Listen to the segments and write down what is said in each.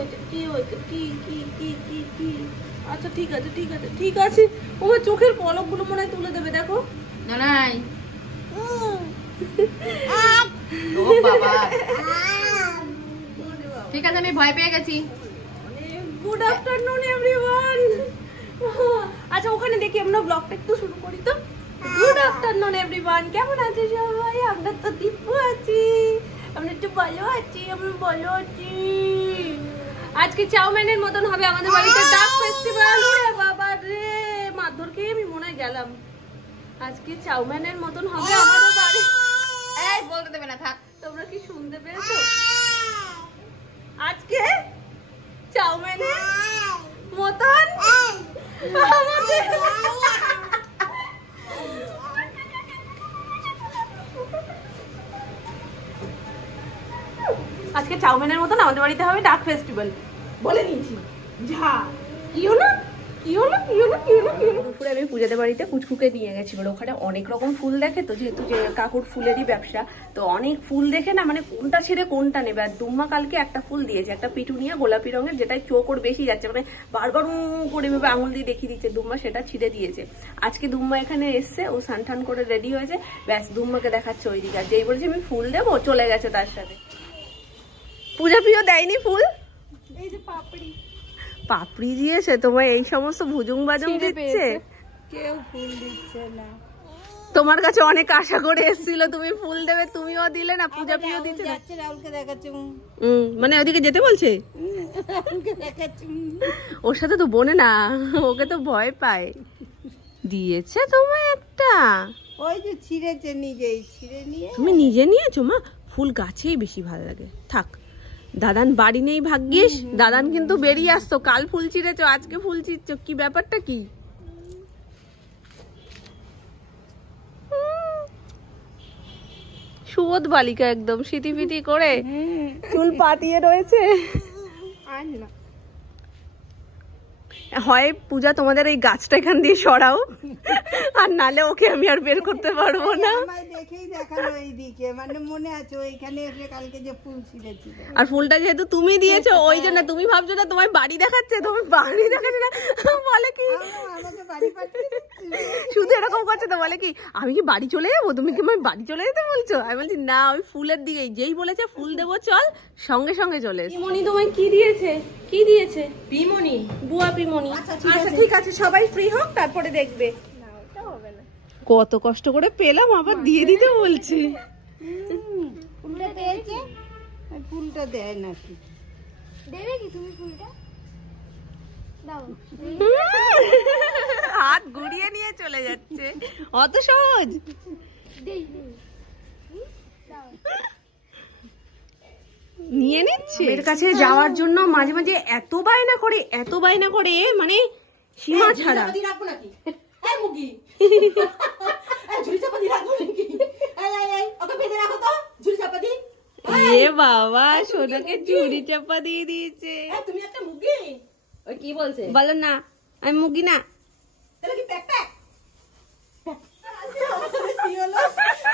হয়েছে কি হয়েছে কি কি কি কি কি আচ্ছা ঠিক আছে ঠিক আছে ঠিক আছে ও চোখের পলকগুলো মনে হয় তুলে দেবে দেখো না নাই ও বাবা ঠিক আছে আমি ভয় পেয়ে গেছি গুড আফটারনুন এভরিওয়ান আচ্ছা ওখানে দেখি আমরা ব্লগটা একটু শুরু করি তো গুড আফটারনুন এভরিওয়ান কেমন আছে সবাই আমরা তো দিব্য আছি আমরা একটু ভালো আছি আমরা ভালো আছি আজকে চাউমিনের মতন হবে আমাদের বাড়িতে ডাক ফেস্টিভ্যাল ওরে বাবা রে মাধুরকে আমি মনে হয় গেলাম আজকে চাউমিনের মতন হবে আমাদের বাড়ি এই বলতে দেবে না থাক তোমরা কি শুনতে পেয়েছো আজকে চাউমিনের মতন আমাদের আজকে চাউমিনের মতন আমাদের বাড়িতে হবে ডাক ফেস্টিভ্যাল বলে নিয়েছি যা কি হলো কি হলো কি হলো কি হলো কি হলো দুপুরে আমি পূজাদের বাড়িতে কুচকুকে নিয়ে গেছি বলে ওখানে অনেক রকম ফুল দেখে তো যেহেতু যে কাকুর ফুলেরই ব্যবসা তো অনেক ফুল দেখে না মানে কোনটা ছেড়ে কোনটা নেবে আর দুম্মা কালকে একটা ফুল দিয়েছে একটা পিটুনিয়া গোলাপি রঙের যেটাই চোখ ওর বেশি যাচ্ছে মানে বারবার করে ভেবে আঙুল দিয়ে দেখিয়ে দিচ্ছে দুম্মা সেটা ছিঁড়ে দিয়েছে আজকে দুম্মা এখানে এসছে ও সানঠান করে রেডি হয়েছে ব্যাস দুম্মাকে দেখাচ্ছে ওইদিকে আর যেই বলেছে আমি ফুল দেবো চলে গেছে তার সাথে পূজা প্রিয় দেয়নি ফুল এই যে পাপড়ি পাপড়ি দিয়েছে তোমার এই সমস্ত ভুজুং বাজুং দিচ্ছে কেউ ফুল দিচ্ছে না তোমার কাছে অনেক আশা করে এসেছিল তুমি ফুল দেবে তুমিও দিলে না পূজা প্রিয় দিচ্ছে না যাচ্ছে রাহুলকে দেখাচ্ছে মানে ওদিকে যেতে বলছে রাহুলকে দেখাচ্ছে ওর সাথে তো বনে না ওকে তো ভয় পায় দিয়েছে তোমায় একটা ওই যে ছিঁড়েছে নিজেই ছিঁড়ে নিয়ে তুমি নিজে নিয়েছো মা ফুল গাছেই বেশি ভালো লাগে থাক দাদান বাড়ি নেই ভাগ্যিস দাদান কিন্তু বেরিয়ে আসতো কাল ফুল ছিঁড়েছো আজকে ফুল ছিঁড়ছো কি ব্যাপারটা কি সুবোধ বালিকা একদম সিটি ফিটি করে চুল পাতিয়ে রয়েছে আর না হয় পূজা তোমাদের এই গাছটা এখান দিয়ে সরাও আর নালে ওকে আমি আর বের করতে পারবো না আমায় দেখেই দেখালো এইদিকে মানে মনে আছে ওইখানে এসে কালকে যে ফুল ছিঁড়েছিল আর ফুলটা যেহেতু তুমি দিয়েছো ওই জন্য তুমি ভাবছো না তোমার বাড়ি দেখাচ্ছে তোমার বাড়ি দেখাচ্ছে না বলে কি আমাকে বাড়ি পাঠিয়ে শুধু এরকম করছে তো বলে কি আমি কি বাড়ি চলে যাবো তুমি কি আমার বাড়ি চলে যেতে বলছো আমি বলছি না ওই ফুলের দিকেই যেই বলেছে ফুল দেবো চল সঙ্গে সঙ্গে চলে পিমনি তোমায় কি দিয়েছে কি দিয়েছে পিমনি বুয়া পিমনি আচ্ছা ঠিক আছে সবাই ফ্রি হোক তারপরে দেখবে কত কষ্ট করে পেলাম আবার দিয়ে দিতে বলছে ফুলটা দিয়েছে ফুলটা দেয় নাকি দেবে কি তুমি ফুলটা দাও হাত ঘুরিয়ে নিয়ে চলে যাচ্ছে অত সহজ দেই দাও নিয়ে নিচ্ছে এর কাছে যাওয়ার জন্য মাঝে মাঝে এত বায়না করে মানে সীমা ছাড়া রাখবো নাকি এই মুগি ঝুড়ি চাপাতি রাখবো নাকি এই ওকে বেঁধে রাখো তো ঝুড়ি চাপাতি এ বাবা সোনাকে চুরি চাপা দিয়ে দিয়েছে তুমি একটা মুগি ওই কি বলছে বলো না আমি মুগি না তাহলে কি প্যাক প্যাক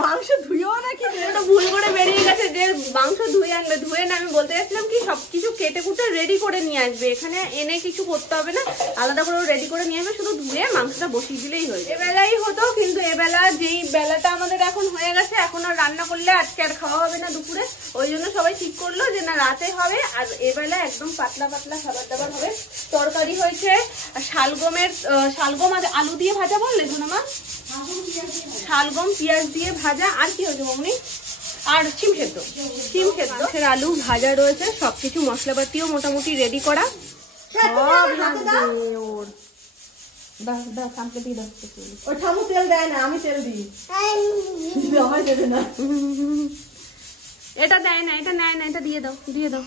মাংস ধুয়েও নাকি ওটা ভুল করে বেরিয়ে গেছে যে মাংস ধুয়ে আনবে ধুয়ে না আমি বলতে যাচ্ছিলাম কি সবকিছু কেটে কুটে রেডি করে নিয়ে আসবে এখানে এনে কিছু করতে হবে না আলাদা করে রেডি করে নিয়ে আসবে শুধু ধুয়ে মাংসটা বসিয়ে দিলেই হয়ে যায় এবেলাই হতো কিন্তু এবেলা যেই বেলাটা আমাদের এখন হয়ে গেছে এখন আর রান্না করলে আজকে আর খাওয়া হবে না দুপুরে ওই জন্য সবাই ঠিক করলো যে না রাতে হবে আর এবেলা একদম পাতলা পাতলা খাবার দাবার হবে তরকারি হয়েছে আর শালগম আর আলু দিয়ে ভাজা বললে ধুনামা শালগম পেঁয়াজ দিয়ে ভাজা আর কি হয়েছে মামনি আর শিম সেদ্ধ আলু ভাজা রয়েছে সবকিছু মশলাপাতিও মোটামুটি রেডি করা সব লাগবে ওর ওই ঠামু তেল দেয় না আমি তেল দিই আমার দেবে না এটা দেয় না এটা নেয় না এটা দিয়ে দাও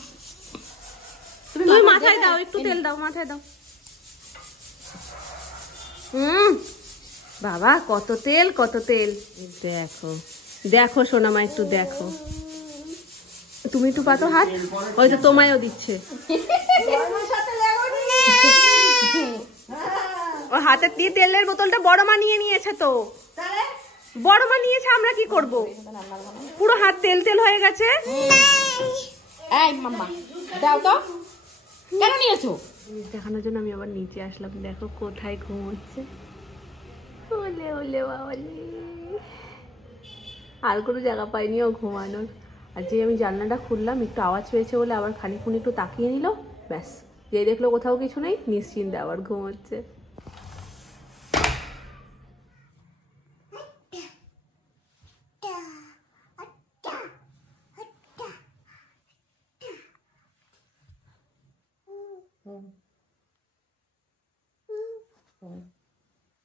তুমি মাথায় দাও একটু তেল দাও মাথায় দাও বাবা কত তেল দেখো সোনামা একটু দেখো তুমি একটু পাতো হাত হয়তো তোমায়ও দিচ্ছে ওর হাতের দিয়ে তেলের বোতলটা বড় মা নিয়ে নিয়েছে তো বড় মা নিয়েছে আমরা কি করব পুরো হাত তেল তেল হয়ে গেছে এই মাম্মা দাও তো কেন নিয়েছো? দেখানোর জন্য আমি আবার নিচে আসলাম। দেখো কোথায় ঘুমোচ্ছে। ওলে ওলে বাবালে, আর কোনো জায়গা পাইনি ও ঘুমানোর। আর যে আমি জানলাটা খুললাম, একটু আওয়াজ পেয়েছে বলে আবার খানিকক্ষণ একটু তাকিয়ে নিল, ব্যাস যে দেখলো কোথাও কিছু নেই, নিশ্চিন্তে আবার ঘুমোচ্ছে।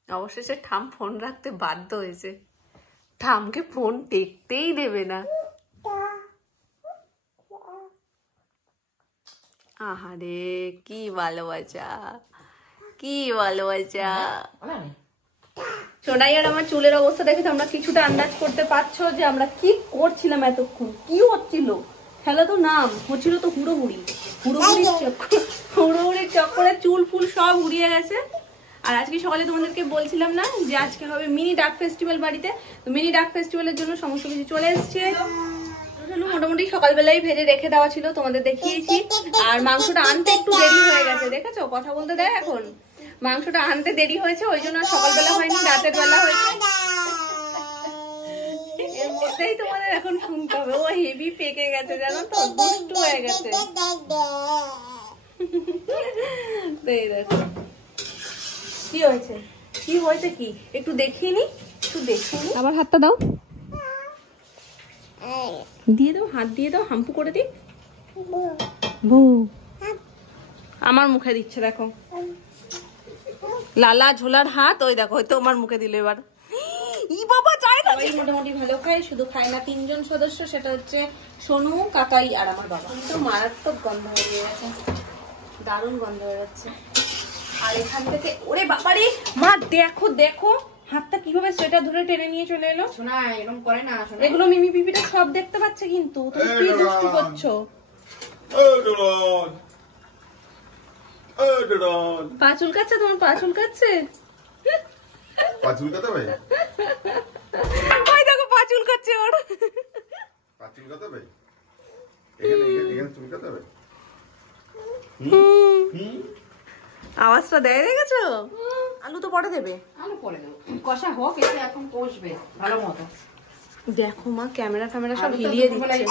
অবশেষে ঠাম ফোন রাখতে বাধ্য হয়েছে। ঠামকে ফোন দেখতেই দেবে না। আহারে কি ভালোবাসা, কি ভালোবাসা। সোনাই আর আমার চুলের অবস্থা দেখে তোমরা কিছুটা আন্দাজ করতে পারছো যে আমরা কি করছিলাম এতক্ষণ। কি হচ্ছিল? খেলা তো নাম হচ্ছিল তো হুড়োহুড়ি। হুড়োহুড়ির চক্করে চুল ফুল সব উড়িয়ে গেছে। আর আজকে সকালে তোমাদেরকে বলছিলাম না যে আজকে হবে মিনি ডাক ফেস্টিভ্যাল বাড়িতে। তো মিনি ডাক ফেস্টিভ্যালের জন্য সমস্ত কিছু চলে এসছে। মোটামুটি সকালবেলায় ভেজে রেখে দেওয়া ছিল, তোমাদের দেখিয়েছি। আর মাংসটা আনতে একটু দেরি হয়ে গেছে, দেখেছো? কথা বলতে দেয় এখন। মাংসটা আনতে দেরি হয়েছে, ওই জন্য সকালবেলা হয়নি, রাতের বেলা হয়েছে। এর মধ্যেই তোমাদের এখন শুনতে হবে। ও হেভি পেকে গেছে, জানো তো, দুষ্টু হয়ে গেছে। দেখো কি হয়েছে, কি হয়েছে, কি একটু দেখিয়ে নি, একটু দেখিয়ে নি। আবার হাতটা দাও, দিয়ে দাও, হাত দিয়ে দাও, হাম্পু করে দিই। আমার মুখে দিচ্ছে, দেখো লালা ঝোলার হাত। ওই দেখো, হয়তো আমার মুখে দিল এবার। ই বাবা, চায় না। সবাই মোটামুটি ভালো খায়, শুধু খায় না তিনজন সদস্য, সেটা হচ্ছে সোনু, কাকাই আর আমার বাবা। কিন্তু মারাত্মক গন্ধ হয়ে গেছে, দারুণ গন্ধ হয়ে যাচ্ছে। আর এখান থেকে ওরে বাবারে মা, দেখো দেখো হাতটা কিভাবে সোয়েটার ধরে টেনে নিয়ে চলে এলো। শোনা এরকম করে না, এগুলো মিমি পিপিটা সব দেখতে পাচ্ছে, কিন্তু তুমি কি দুষ্টু করছো? পা চুলকাচ্ছে তোমার, পা চুলকাচ্ছে। পা চুলকাতে হবে? ওই দেখো পা চুলকাচ্ছে ওর। পা চুলকাতে হবে? এখানে চুলকাতে হবে? আওয়াজটা দেয়, দেখেছো? আলু তো পরে দেবে, আলু পরে দেবো, কষা হোক, এসে এখন কষবে ভালো মতো। দেখো মা, ক্যামেরা সব হিলিয়ে দিচ্ছে।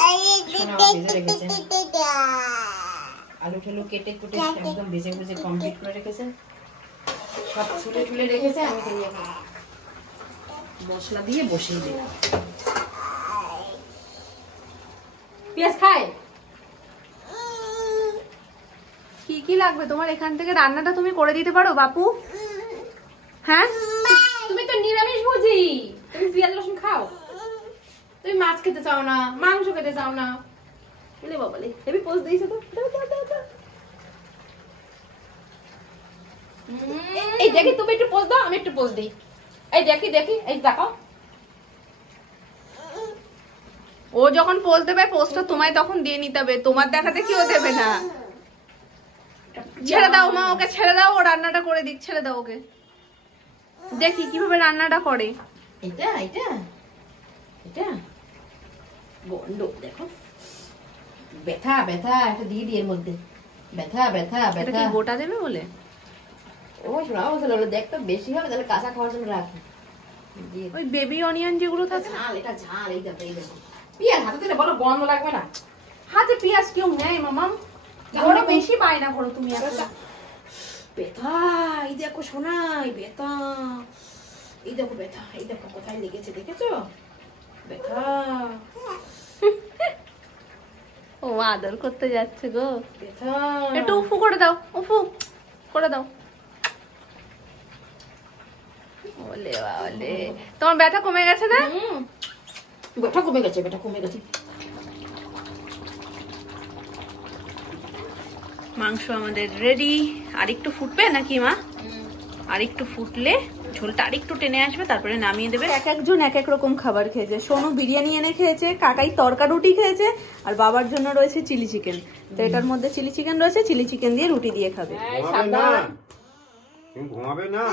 আলু ঠেলু কেটে কুটে একদম ভেজে ভেজে কমপ্লিট করে রেখেছে, সব ছুলে ছুলে রেখেছে। আমি মশলা দিয়ে বসিয়ে দিলাম। পেঁয়াজ খায়? কি কি লাগবে তোমার? এখান থেকে রান্নাটা তুমি করে দিতে পারো বাপু? হ্যাঁ, তুমি তো নিরামিষ ভোজি, তুমি পেঁয়াজ রসুন খাও। তুমি মাছ খেতে চাও না, মাংস খেতে চাও না। এলে বাবালে, হেভি পোজ দিয়েছে তো। এই দেখি, তুমি একটু পোজ দাও, আমি একটু পোজ দিই। এই দেখি দেখি, এই দেখো। ও যখন পোজ দেবে, পোজটা তোমায় তখন দিয়ে নিতে হবে, তোমার দেখাতে কেউ দেবে না। ছেড়ে দাও মা, ওকে ছেড়ে দাও, ও রান্নাটা করে দিক, ছেড়ে দাও ওকে। দেখি কিভাবে রান্নাটা করে। এটা এটা এটা গন্ড দেখো, ব্যথা ব্যথা একটা দিয়ে দিয়ে এর মধ্যে ব্যথা ব্যথা এটা ব্যথা। কি গোটা দেবে বলে? ও শোনা বলছিল, দেখতে বেশি হবে তাহলে কাঁচা খাওয়ার জন্য রাখি। ওই বেবি অনিয়ন যেগুলো থাকে। ঝাল, এটা ঝাল। এই দেখো, এই দেখো পেঁয়াজ হাতে দিলে বলো গন্ধ লাগবে না? হাতে পেঁয়াজ কেউ নেয় মামাম? বড় বেশি বায়না করো তুমি এখন। ব্যথা, এই দেখো শোনাই ব্যথা, এই দেখো ব্যথা, এই দেখো কোথায় লেগেছে, দেখেছো ব্যথা? ও আদর করতে যাচ্ছে গো। ব্যথা একটু উফু করে দাও, উফু করে দাও। ওলে বাবালে, তোমার ব্যথা কমে গেছে না? ব্যথা কমে গেছে, ব্যথা কমে গেছে। মাংস আমাদের রেডি। আর একটু ফুটবে নাকি মা? আর একটু ফুটলে ঝোলটা আরেকটু টেনে আসবে, তারপরে নামিয়ে দেবে। এক একজন এক এক রকম খাবার খেয়েছে। সোনু বিরিয়ানি এনে খেয়েছে, কাকাই তরকা রুটি খেয়েছে, আর বাবার জন্য রয়েছে চিলি চিকেন। তো এটার মধ্যে চিলি চিকেন রয়েছে, চিলি চিকেন দিয়ে রুটি দিয়ে খাবে। ঘুমাবে না? তুমি ঘুমাবে না?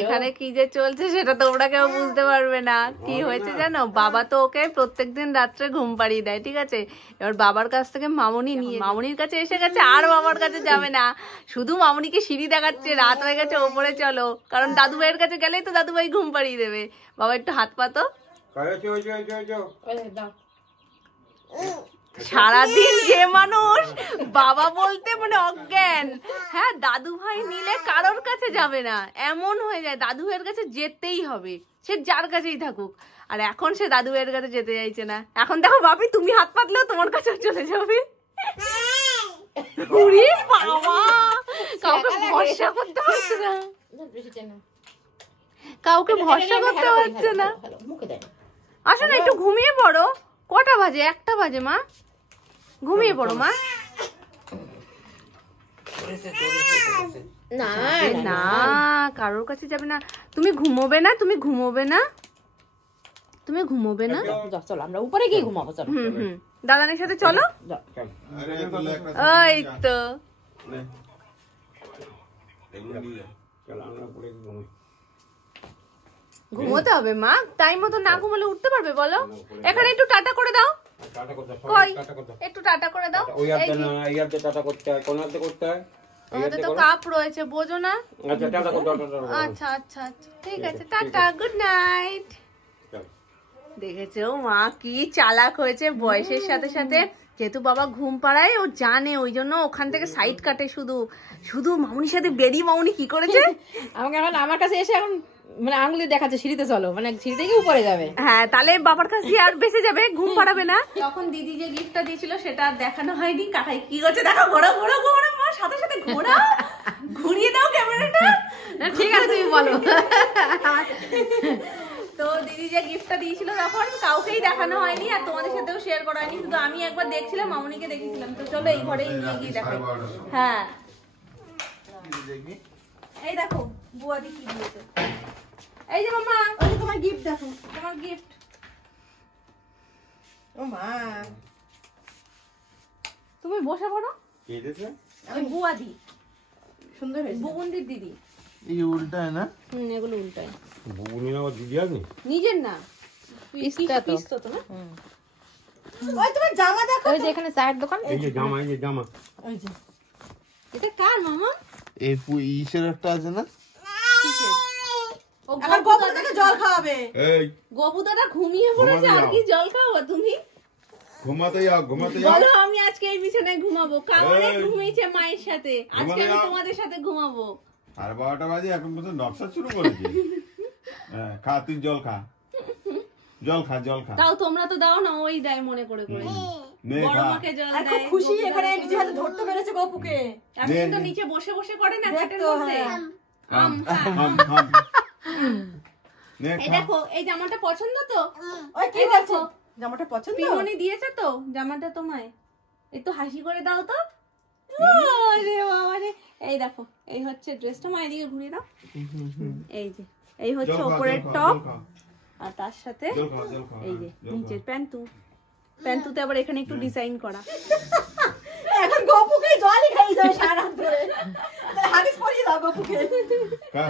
এখানে কি যে চলছে সেটা তোমরা কেউ বুঝতে পারবে না। কি হয়েছে জানো, বাবা তো ওকে প্রত্যেকদিন রাত্রে ঘুম পাড়িয়ে দেয়, ঠিক আছে? এবার বাবার কাছ থেকে মামুনি নিয়ে মামুনির কাছে এসে গেছে, আর বাবার কাছে যাবে না, শুধু মামুনিকে সিঁড়ি দেখাচ্ছে, রাত হয়ে গেছে ওপরে চলো, কারণ দাদু ভাইয়ের কাছে গেলেই তো দাদু ভাই ঘুম পাড়িয়ে দেবে। বাবা একটু হাত পাতো। সারাদিন যে মানুষ বাবা বলতে মানে অজ্ঞান, হ্যাঁ দাদু ভাই নিলে কারোর কাছে যাবে না, এমন হয়ে যায় দাদু ভাইয়ের কাছে যেতেই হবে, সে যার কাছেই থাকুক। আর এখন সে দাদু ভাইয়ের কাছে যেতে চাইছে না। এখন দেখো বাপি, তুমি হাত পাতলেও তোমার কাছে চলে যাবে। উরে বাবা, কাউকে ভরসা করতে পারছে না, কাউকে ভরসা করতে পারছে না। আসো না, একটু ঘুমিয়ে পড়ো। কটা বাজে? 1টা বাজে মা, ঘুমিয়ে পড়ো মা। না না, কারোর কাছে যাবে না। তুমি ঘুমোবে না, তুমি ঘুমোবে না, তুমি ঘুমোবে না। চলো আমরা উপরে গিয়ে ঘুমাবো, চলো। হুম, দাদানের সাথে চলো। ওই তো ঘুমোতে হবে মা, টাইম মতো না ঘুমালে উঠতে পারবে বলো? এখানে একটু টাটা করে দাও, কই একটু টাটা করে দাও। আমাদের তো কাপ রয়েছে, বোঝো না? আচ্ছা আচ্ছা আচ্ছা, ঠিক আছে, টাটা, গুড নাইট। দেখেছো মা কি চালাক হয়েছে বয়সের সাথে সাথে। যেহেতু বাবা ঘুম পাড়ায়, ও জানে, ওই জন্য ওখান থেকে সাইড কাটে শুধু শুধু। মামুনির সাথে বেরিয়ে মামুনি কি করেছে, আমাকে এখন আমার কাছে এসে এখন মানে আঙুলি দেখাচ্ছে সিঁড়িতে চলো, মানে সিঁড়ি থেকে উপরে যাবে। হ্যাঁ, তাহলে বাবার কাছে আর বেঁচে যাবে, ঘুম পাড়াবে না। তখন দিদি যে গিফটটা দিয়েছিল সেটা আর দেখানো হয়নি। কাকাই কি করছে দেখো, ঘোরা ঘোরা ঘোরা, মা সাথে সাথে ঘোরা, ঘুরিয়ে দাও ক্যামেরাটা। ঠিক আছে, তুমি বলো। তো দিদি যে গিফটটা দিয়েছিল তখন কাউকেই দেখানো হয়নি, আর তোমাদের সাথেও শেয়ার করা হয়নি, শুধু আমি একবার দেখছিলাম, মামুনিকে দেখেছিলাম। তো চলো এই ঘরেই নিয়ে গিয়ে দেখাই। হ্যাঁ, এই দেখো বুয়াদি কি দিয়েছে। এই যে মামা, ওই তোমার গিফট দেখো। তোমার গিফট। ও মা, তুমি বসে পড়ো। ওই বুয়াদি, সুন্দর হয়েছে। বুবুন্দির দিদি। এই উল্টায় না? এগুলো উল্টায়। দিদি আসনি? নিজের না, পিসটা তো। পিস তো না। ওই তোমার জামা দেখো। ওই যে এখানে চায়ের দোকান, এই যে জামা, এই যে জামা। ওই যে এটা কার মামা? এই ইসের একটা আছে না? কিসের? ও এখন গোবর থেকে জল খাওয়াবে। এই গপুদাটা ঘুমিয়ে পড়েছে, আর কি জল খাওয়া তুমি? ঘুমাতে যাও, ঘুমাতে যাও। বলো আমি আজকে এই বিছানায় ঘুমাবো, কারণ এই। ঘুমিয়েছে মায়ের সাথে, আজকে ঘুমাতে আমি যাও। তোমাদের সাথে ঘুমাবো। আর 12টা বাজে, এখন পর্যন্ত নকশা শুরু করেছি। হ্যাঁ, খা তুই, জল খা, জল খা, জল খা। তাও তোমরা তো দাও না, ওই দেয় মনে করে করে। নে বড় খা। মাকে জল আর খুব দেয়, খুশি গপুদাকে এখানে জল নিজে হাতে দেয়। ধরতে পেরেছে গপুকে। এখন তো নে। নিচে বসে বসে করে না খাটের দেখতো, মধ্যে। হ্যাঁ। আম খা। হাম। নে এই খা। দেখো, এই জামাটা পছন্দ তো? ওই কি এই বলছো? দেখো, জামাটা পছন্দ? পিমনি দিয়েছে তো জামাটা তোমায়, একটু হাসি করে দাও তো। আরে বাবা রে, এই দেখো, এই হচ্ছে ড্রেসটা, মা এদিকে ঘুরিয়ে দাও। এই যে, এই হচ্ছে জল খা, ওপরের জল খা, টপ, জল খা। আর তার সাথে জল খা, জল খা, এই যে জল খা। নিচের প্যান্টুতে আবার এখানে একটু ডিজাইন করা। এখন গপুকে জলই খাই যাবে সারা রাত ধরে। হাদিস পড়িয়ে দাও গপুকে। খা।